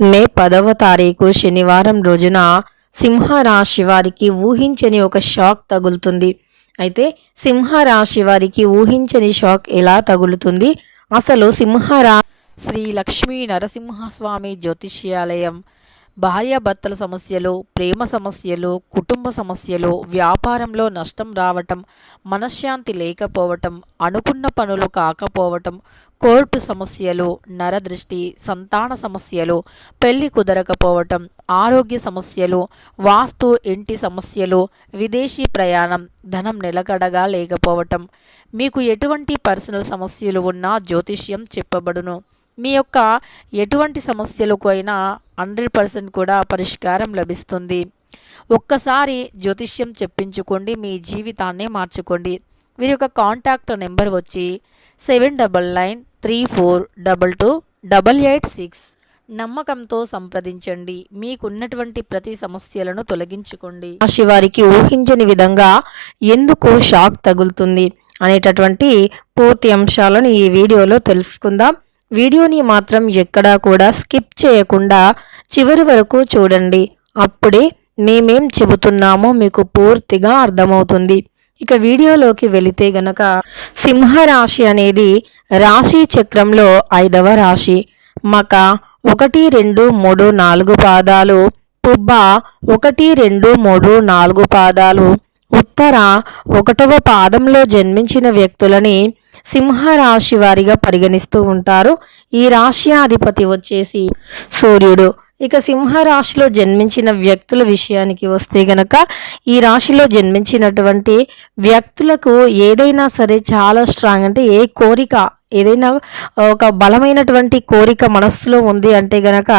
మే పదవ తారీఖు శనివారం రోజున సింహరాశి వారికి ఊహించని ఒక షాక్ తగులుతుంది. అయితే సింహరాశి వారికి ఊహించని షాక్ ఎలా తగులుతుంది? అసలు సింహరా శ్రీ లక్ష్మీ నరసింహస్వామి జ్యోతిష్యాలయం భార్యాభర్తల సమస్యలు ప్రేమ సమస్యలు కుటుంబ సమస్యలు వ్యాపారంలో నష్టం రావటం మనశ్శాంతి లేకపోవటం అనుకున్న పనులు కాకపోవటం కోర్టు సమస్యలు నరదృష్టి సంతాన సమస్యలు పెళ్ళి కుదరకపోవటం ఆరోగ్య సమస్యలు వాస్తు ఇంటి సమస్యలు విదేశీ ప్రయాణం ధనం నిలకడగా లేకపోవటం. మీకు ఎటువంటి పర్సనల్ సమస్యలు ఉన్నా జ్యోతిష్యం చెప్పబడును. మీ యొక్క ఎటువంటి సమస్యలకు అయినా హండ్రెడ్ పర్సెంట్ కూడా పరిష్కారం లభిస్తుంది. ఒక్కసారి జ్యోతిష్యం చెప్పించుకోండి మీ జీవితాన్ని మార్చుకోండి. వీరి యొక్క కాంటాక్ట్ నెంబర్ వచ్చి seven double nine three four double two double eight six. నమ్మకంతో సంప్రదించండి మీకున్నటువంటి ప్రతి సమస్యలను తొలగించుకోండి. రాశి వారికి ఊహించని విధంగా ఎందుకు షాక్ తగులుతుంది అనేటటువంటి పూర్తి అంశాలను ఈ వీడియోలో తెలుసుకుందాం. వీడియోని మాత్రం ఎక్కడా కూడా స్కిప్ చేయకుండా చివరి వరకు చూడండి. అప్పుడే మేమేం చెబుతున్నామో మీకు పూర్తిగా అర్థమవుతుంది. ఇక వీడియోలోకి వెళితే గనక సింహరాశి అనేది రాశి చక్రంలో ఐదవ రాశి. మక ఒకటి రెండు మూడు నాలుగు పాదాలు పుబ్బ ఒకటి రెండు మూడు నాలుగు పాదాలు ఉత్తర ఒకటవ పాదంలో జన్మించిన వ్యక్తులని సింహరాశి వారిగా పరిగణిస్తూ ఉంటారు. ఈ రాశి అధిపతి వచ్చేసి సూర్యుడు. ఇక సింహరాశిలో జన్మించిన వ్యక్తుల విషయానికి వస్తే గనక ఈ రాశిలో జన్మించినటువంటి వ్యక్తులకు ఏదైనా సరే చాలా స్ట్రాంగ్ అంటే ఏ కోరిక ఏదైనా ఒక బలమైనటువంటి కోరిక మనస్సులో ఉంది అంటే గనక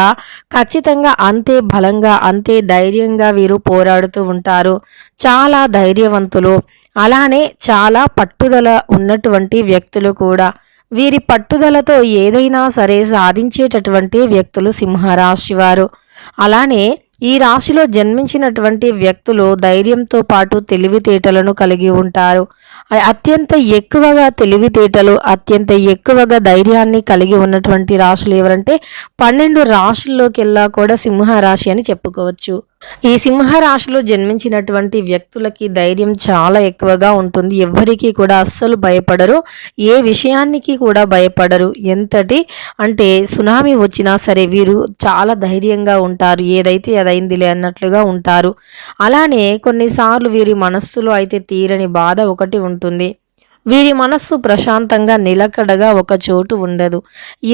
ఖచ్చితంగా అంతే బలంగా అంతే ధైర్యంగా వీరు పోరాడుతూ ఉంటారు. చాలా ధైర్యవంతులు. అలానే చాలా పట్టుదల ఉన్నటువంటి వ్యక్తులు కూడా. వీరి పట్టుదలతో ఏదైనా సరే సాధించేటటువంటి వ్యక్తులు సింహరాశి వారు. అలానే ఈ రాశిలో జన్మించినటువంటి వ్యక్తులు ధైర్యంతో పాటు తెలివితేటలను కలిగి ఉంటారు. అత్యంత ఎక్కువగా తెలివితేటలు అత్యంత ఎక్కువగా ధైర్యాన్ని కలిగి ఉన్నటువంటి రాశులు ఎవరంటే పన్నెండు రాశుల్లోకెల్లా కూడా సింహరాశి అని చెప్పుకోవచ్చు. ఈ సింహరాశిలో జన్మించినటువంటి వ్యక్తులకి ధైర్యం చాలా ఎక్కువగా ఉంటుంది. ఎవ్వరికీ కూడా అస్సలు భయపడరు. ఏ విషయానికి కూడా భయపడరు. ఎంతటి అంటే సునామీ వచ్చినా సరే వీరు చాలా ధైర్యంగా ఉంటారు. ఏదైతే అదైందిలే అన్నట్లుగా ఉంటారు. అలానే కొన్నిసార్లు వీరి మనస్సులో అయితే తీరని బాధ ఒకటి ఉంటుంది. వీరి మనస్సు ప్రశాంతంగా నిలకడగా ఒక చోటు ఉండదు.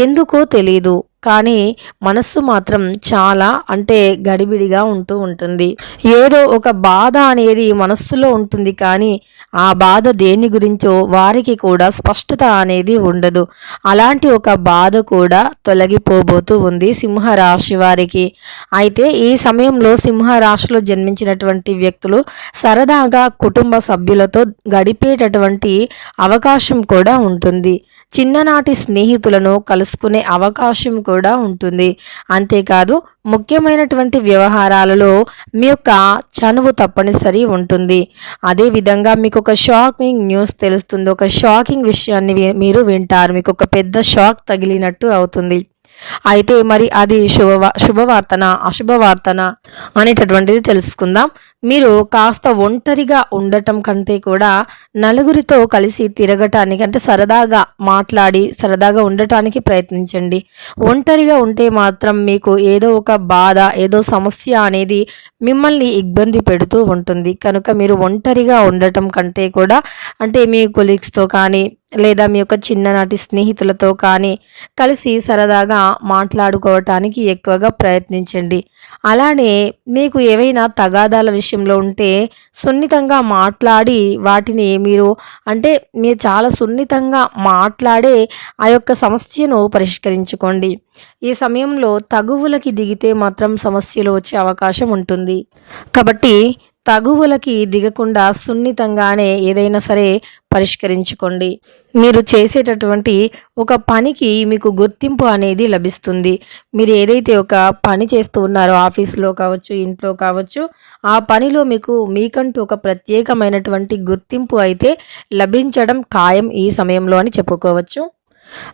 ఎందుకో తెలీదు. కానీ మనస్సు మాత్రం చాలా అంటే గడిబిడిగా ఉంటూ ఉంటుంది. ఏదో ఒక బాధ అనేది మనస్సులో ఉంటుంది కానీ ఆ బాధ దేని గురించో వారికి కూడా స్పష్టత అనేది ఉండదు. అలాంటి ఒక బాధ కూడా తొలగిపోబోతూ ఉంది సింహరాశి వారికి. అయితే ఈ సమయంలో సింహరాశిలో జన్మించినటువంటి వ్యక్తులు సరదాగా కుటుంబ సభ్యులతో గడిపేటటువంటి అవకాశం కూడా ఉంటుంది. చిన్ననాటి స్నేహితులను కలుసుకునే అవకాశం కూడా ఉంటుంది. అంతేకాదు ముఖ్యమైనటువంటి వ్యవహారాలలో మీ యొక్క చనువు తప్పనిసరి ఉంటుంది. అదేవిధంగా మీకు ఒక షాకింగ్ న్యూస్ తెలుస్తుంది. ఒక షాకింగ్ విషయాన్ని మీరు వింటారు. మీకు ఒక పెద్ద షాక్ తగిలినట్టు అవుతుంది. అయితే మరి అది శుభవా శుభవార్తన అశుభవార్తన అనేటటువంటిది తెలుసుకుందాం. మీరు కాస్త ఒంటరిగా ఉండటం కంటే కూడా నలుగురితో కలిసి తిరగటానికి అంటే సరదాగా మాట్లాడి సరదాగా ఉండటానికి ప్రయత్నించండి. ఒంటరిగా ఉంటే మాత్రం మీకు ఏదో ఒక బాధ ఏదో సమస్య అనేది మిమ్మల్ని ఇబ్బంది పెడుతూ ఉంటుంది. కనుక మీరు ఒంటరిగా ఉండటం కంటే కూడా అంటే మీ కొలీగ్స్తో కానీ లేదా మీ యొక్క చిన్ననాటి స్నేహితులతో కానీ కలిసి సరదాగా మాట్లాడుకోవటానికి ఎక్కువగా ప్రయత్నించండి. అలానే మీకు ఏవైనా తగాదాల విషయంలో ఉంటే సున్నితంగా మాట్లాడి వాటిని మీరు అంటే మీరు చాలా సున్నితంగా మాట్లాడే ఆ యొక్క సమస్యను పరిష్కరించుకోండి. ఈ సమయంలో తగువులకి దిగితే మాత్రం సమస్యలు వచ్చే అవకాశం ఉంటుంది. కాబట్టి తగువులకి దిగకుండా సున్నితంగానే ఏదైనా సరే పరిష్కరించుకోండి. మీరు చేసేటటువంటి ఒక పనికి మీకు గుర్తింపు అనేది లభిస్తుంది. మీరు ఏదైతే ఒక పని చేస్తూ ఉన్నారో ఆఫీస్లో కావచ్చు ఇంట్లో కావచ్చు ఆ పనిలో మీకు మీకంటూ ఒక ప్రత్యేకమైనటువంటి గుర్తింపు అయితే లభించడం ఖాయం ఈ సమయంలో అని చెప్పుకోవచ్చు.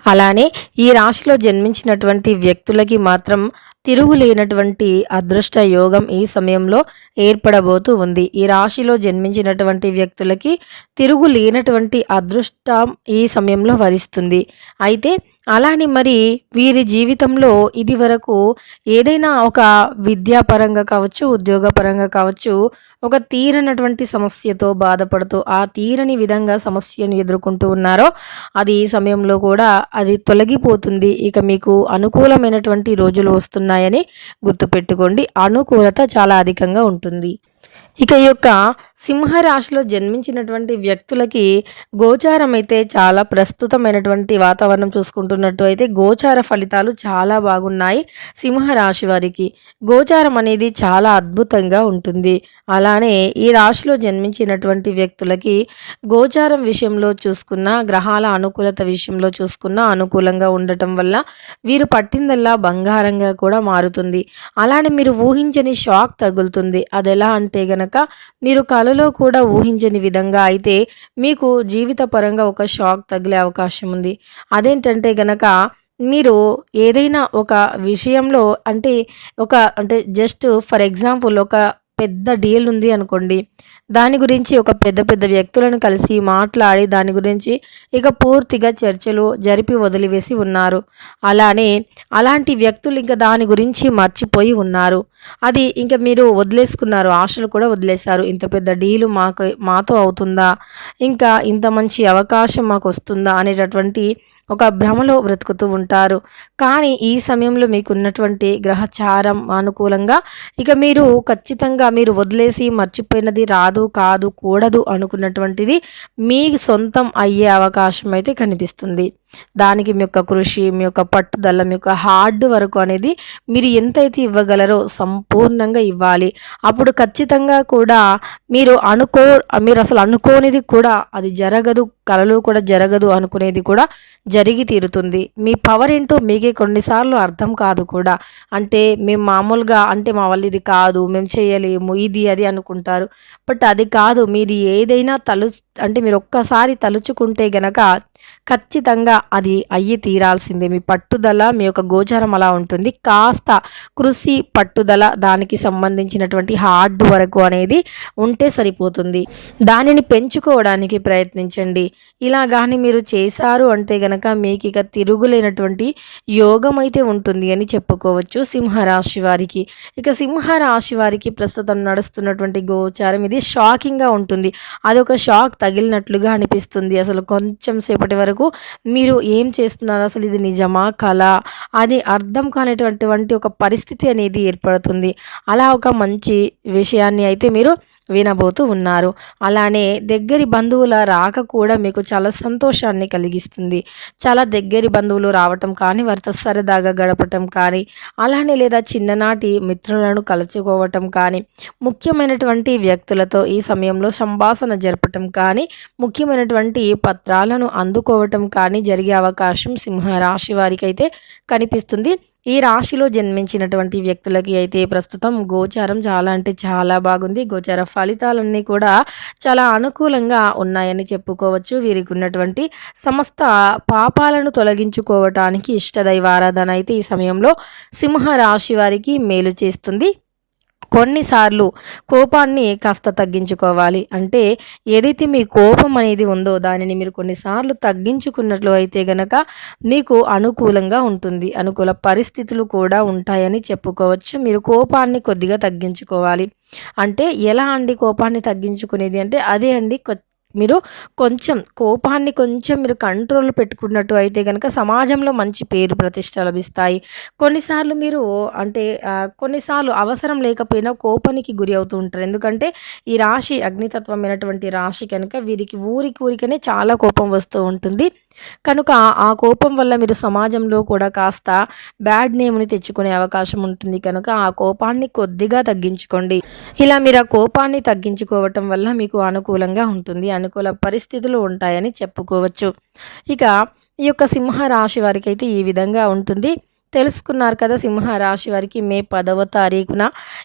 అలానే ఈ రాశిలో జన్మించినటువంటి వ్యక్తులకి మాత్రం తిరుగులేనటువంటి అదృష్ట యోగం ఈ సమయంలో ఏర్పడబోతూ ఉంది. ఈ రాశిలో జన్మించినటువంటి వ్యక్తులకి తిరుగు లేనటువంటి అదృష్టం ఈ సమయంలో వరిస్తుంది. అయితే అలానే మరి వీరి జీవితంలో ఇది వరకు ఏదైనా ఒక విద్యాపరంగా కావచ్చు ఉద్యోగపరంగా కావచ్చు ఒక తీరనటువంటి సమస్యతో బాధపడుతూ ఆ తీరని విధంగా సమస్యను ఎదుర్కొంటూ ఉన్నారో అది ఈ సమయంలో కూడా అది తొలగిపోతుంది. ఇక మీకు అనుకూలమైనటువంటి రోజులు వస్తున్నాయని గుర్తుపెట్టుకోండి. అనుకూలత చాలా అధికంగా ఉంటుంది. ఇక ఈ యొక్క సింహరాశిలో జన్మించినటువంటి వ్యక్తులకి గోచారం అయితే చాలా ప్రస్తుతమైనటువంటి వాతావరణం చూసుకుంటున్నట్టు అయితే గోచార ఫలితాలు చాలా బాగున్నాయి సింహరాశి వారికి. గోచారం అనేది చాలా అద్భుతంగా ఉంటుంది. అలానే ఈ రాశిలో జన్మించినటువంటి వ్యక్తులకి గోచారం విషయంలో చూసుకున్న గ్రహాల అనుకూలత విషయంలో చూసుకున్న అనుకూలంగా ఉండటం వల్ల వీరు పట్టిందల్లా బంగారంగా కూడా మారుతుంది. అలానే మీరు ఊహించని షాక్ తగులుతుంది. అది ఎలా అంటే గనక మీరు కలలో కూడా ఊహించని విధంగా అయితే మీకు జీవిత పరంగా ఒక షాక్ తగిలే అవకాశం ఉంది. అదేంటంటే గనక మీరు ఏదైనా ఒక విషయంలో అంటే ఒక అంటే జస్ట్ ఫర్ ఎగ్జాంపుల్ ఒక పెద్ద డీల్ ఉంది అనుకోండి. దాని గురించి ఒక పెద్ద పెద్ద వ్యక్తులను కలిసి మాట్లాడి దాని గురించి ఇక పూర్తిగా చర్చలు జరిపి వదిలివేసి ఉన్నారు. అలానే అలాంటి వ్యక్తులు ఇంకా దాని గురించి మర్చిపోయి ఉన్నారు. అది ఇంకా మీరు వదిలేసుకున్నారు. ఆశలు కూడా వదిలేశారు. ఇంత పెద్ద డీలు మాకు మాతో అవుతుందా? ఇంకా ఇంత మంచి అవకాశం మాకు వస్తుందా? అనేటటువంటి ఒక భ్రమలో బ్రతుకుతూ ఉంటారు. కానీ ఈ సమయంలో మీకున్నటువంటి గ్రహచారం అనుకూలంగా ఇక మీరు ఖచ్చితంగా మీరు వదిలేసి మర్చిపోయినది రాదు కాదు కూడదు అనుకున్నటువంటిది మీ సొంతం అయ్యే అవకాశం అయితే కనిపిస్తుంది. దానికి మీ యొక్క కృషి మీ యొక్క పట్టుదల మీ యొక్క హార్డ్ వరకు అనేది మీరు ఎంతైతే ఇవ్వగలరో సంపూర్ణంగా ఇవ్వాలి. అప్పుడు ఖచ్చితంగా కూడా మీరు అనుకో మీరు అసలు అనుకోనిది కూడా అది జరగదు కలలో కూడా జరగదు అనుకునేది కూడా జరిగి తీరుతుంది. మీ పవర్ ఏంటో మీకే కొన్నిసార్లు అర్థం కాదు కూడా. అంటే మేము మామూలుగా అంటే మా వాళ్ళు ఇది కాదు మేము చేయలేము ఇది అది అనుకుంటారు. బట్ అది కాదు మీరు ఏదైనా తలు అంటే మీరు ఒక్కసారి తలుచుకుంటే గనక ఖచ్చితంగా అది అయ్యి తీరాల్సిందే. మీ పట్టుదల మీ యొక్క గోచారం అలా ఉంటుంది. కాస్త కృషి పట్టుదల దానికి సంబంధించినటువంటి హార్డ్ వర్క్ అనేది ఉంటే సరిపోతుంది. దానిని పెంచుకోవడానికి ప్రయత్నించండి. ఇలా కానీ మీరు చేశారు అంటే గనక మీకు ఇక తిరుగులేనటువంటి యోగం అయితే ఉంటుంది అని చెప్పుకోవచ్చు సింహరాశి వారికి. ఇక సింహరాశి వారికి ప్రస్తుతం నడుస్తున్నటువంటి గోచారం ఇది షాకింగ్గా ఉంటుంది. అదొక షాక్ తగిలినట్లుగా అనిపిస్తుంది. అసలు కొంచెం సేపటి వరకు మీరు ఏం చేస్తున్నారు? అసలు ఇది నిజమా? కళ? అది అర్థం కానిటువంటి ఒక పరిస్థితి అనేది ఏర్పడుతుంది. అలా ఒక మంచి విషయాన్ని అయితే మీరు వినబోతూ ఉన్నారు. అలానే దగ్గరి బంధువుల రాక కూడా మీకు చాలా సంతోషాన్ని కలిగిస్తుంది. చాలా దగ్గరి బంధువులు రావటం కానీ వారితో సరదాగా గడపటం కానీ అలానే లేదా చిన్ననాటి మిత్రులను కలుసుకోవటం కానీ ముఖ్యమైనటువంటి వ్యక్తులతో ఈ సమయంలో సంభాషణ జరపటం కానీ ముఖ్యమైనటువంటి పత్రాలను అందుకోవటం కానీ జరిగే అవకాశం సింహరాశి వారికి అయితే కనిపిస్తుంది. ఈ రాశిలో జన్మించినటువంటి వ్యక్తులకి అయితే ప్రస్తుతం గోచారం చాలా అంటే చాలా బాగుంది. గోచార ఫలితాలన్నీ కూడా చాలా అనుకూలంగా ఉన్నాయని చెప్పుకోవచ్చు. వీరికి ఉన్నటువంటి సమస్త పాపాలను తొలగించుకోవటానికి ఇష్టదైవ ఆరాధన అయితే ఈ సమయంలో సింహ రాశి వారికి మేలు చేస్తుంది. కొన్నిసార్లు కోపాన్ని కాస్త తగ్గించుకోవాలి. అంటే ఏదైతే మీ కోపం అనేది ఉందో దానిని మీరు కొన్నిసార్లు తగ్గించుకున్నట్లు అయితే గనక మీకు అనుకూలంగా ఉంటుంది. అనుకూల పరిస్థితులు కూడా ఉంటాయని చెప్పుకోవచ్చు. మీరు కోపాన్ని కొద్దిగా తగ్గించుకోవాలి. అంటే ఎలా అండి కోపాన్ని తగ్గించుకునేది? అంటే అదే అండి మీరు కొంచెం కోపాన్ని కొంచెం మీరు కంట్రోల్ పెట్టుకున్నట్టు అయితే కనుక సమాజంలో మంచి పేరు ప్రతిష్ట లభిస్తాయి. కొన్నిసార్లు మీరు అంటే కొన్నిసార్లు అవసరం లేకపోయినా కోపానికి గురి అవుతూ ఉంటారు. ఎందుకంటే ఈ రాశి అగ్నితత్వమైనటువంటి రాశి కనుక వీరికి ఊరికి ఊరికనే చాలా కోపం వస్తూ ఉంటుంది. కనుక ఆ కోపం వల్ల మీరు సమాజంలో కూడా కాస్త బ్యాడ్ నేమ్ని తెచ్చుకునే అవకాశం ఉంటుంది. కనుక ఆ కోపాన్ని కొద్దిగా తగ్గించుకోండి. ఇలా మీరు ఆ కోపాన్ని తగ్గించుకోవటం వల్ల మీకు అనుకూలంగా ఉంటుంది. అనుకూల పరిస్థితులు ఉంటాయని చెప్పుకోవచ్చు. ఇక ఈ యొక్క సింహ రాశి వారికి అయితే ఈ విధంగా ఉంటుంది. తెలుసుకున్నారు కదా సింహ రాశి వారికి మే పదవ తారీఖున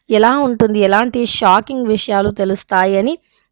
ఎలా ఉంటుంది? ఎలాంటి షాకింగ్ విషయాలు తెలుస్తాయి అని